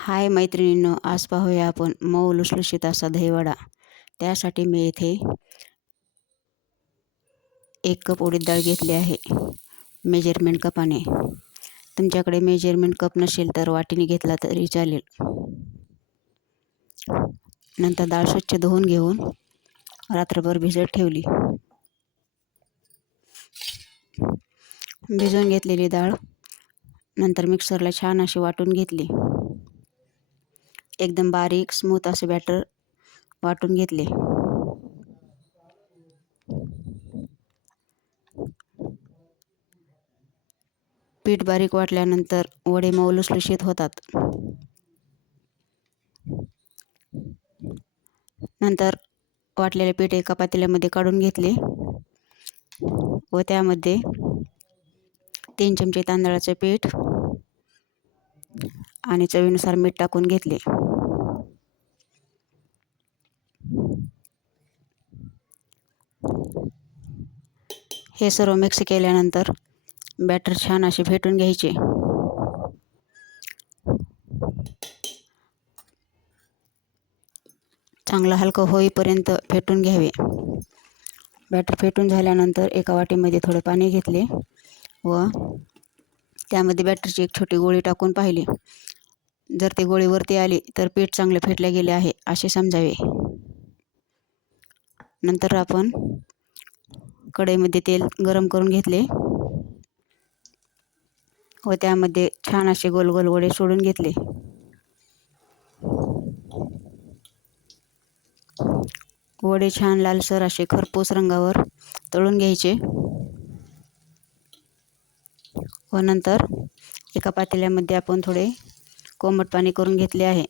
हाय मैत्रिणींनो, आज पाहूया आपण मऊ लुसलुशीत असा दहीवडा. त्यासाठी मी इथे 1 कप उडीद डाळ घेतली आहे मेजरमेंट कपाने. तुमच्याकडे मेजरमेंट कप नसेल तर वाटीने घेतला तरी चालेल. नंतर डाळ स्वच्छ धुवून घेऊन रात्रभर भिजत ठेवली. भिजवून घेतलेली डाळ नंतर मिक्सरला छान अशी वाटून घेतली. एकदम बारीक स्मूथ असे बॅटर वाटून घेतले. पीठ बारीक वाटल्यानंतर वडे मऊ लुसलुशीत होतात. नंतर वाटलेले पीठ एका पातेल्यामध्ये काढून घेतले व त्यामध्ये 3 चमचे तांदळाचे पीठ आणि चवीनुसार मीठ टाकून घेतले. हे सर्व मिक्स केल्यानंतर बॅटर छान असे फेटून घ्यायचे. चांगलं हलकं होईपर्यंत फेटून घ्यावे. बॅटर फेटून झाल्यानंतर एका वाटीमध्ये थोडे पाणी घेतले व त्यामध्ये बॅटरची एक छोटी गोळी टाकून पाहिली. जर ती गोळी वरती आली तर पीठ चांगले फेटले गेले आहे असे समजावे. नंतर आपण कढईमध्ये तेल गरम करून घेतले व त्यामध्ये छान असे गोल गोल वडे सोडून घेतले. वडे छान लालसर असे खरपूस रंगावर तळून घ्यायचे व नंतर एका पातेल्यामध्ये आपण थोडे कोमट पाणी करून घेतले आहे.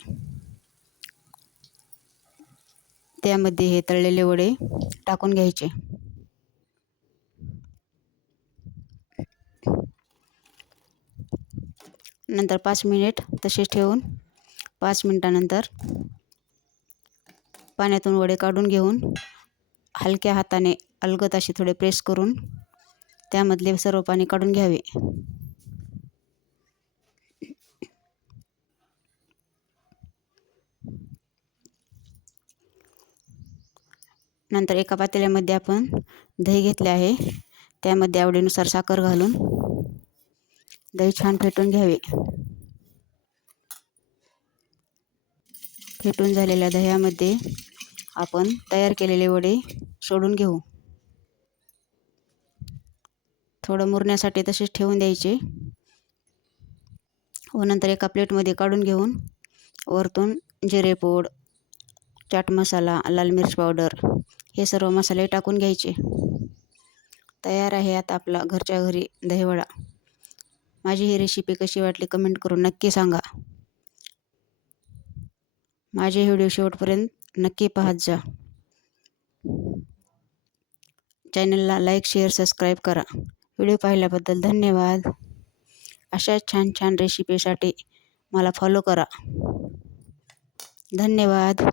त्यामध्ये हे तळलेले वडे टाकून घ्यायचे. नंतर 5 मिनिट तसेच ठेवून 5 मिनिटानंतर पाण्यातून वडे काढून घेऊन हलक्या हाताने अलगद असे थोडे प्रेस करून त्यामधले सर्व पाणी काढून घ्यावे. नंतर एका पातेल्यामध्ये आपण दही घेतले आहे. त्यामध्ये आवडीनुसार साखर घालून दही छान फेटून घ्यावे. फेटून झालेल्या दह्यामध्ये आपण तयार केलेले वडे सोडून घेऊ. थोडं मुरण्यासाठी तसेच ठेवून द्यायचे व नंतर एका प्लेटमध्ये काढून घेऊन वरतून जिरे पूड, चाट मसाला, लाल मिर्च पावडर हे सर्व मसाले टाकून घ्यायचे. तयार आहे आता आपला घरच्या घरी दहीवडा. माझी ही रेसिपी कशी वाटली कमेंट करून नक्की सांगा. माझे व्हिडिओ शेवटपर्यंत नक्की पाहत जा. चॅनलला लाईक, शेअर, सबस्क्राईब करा. व्हिडिओ पाहिल्याबद्दल धन्यवाद. अशाच छान छान रेसिपीसाठी मला फॉलो करा. धन्यवाद.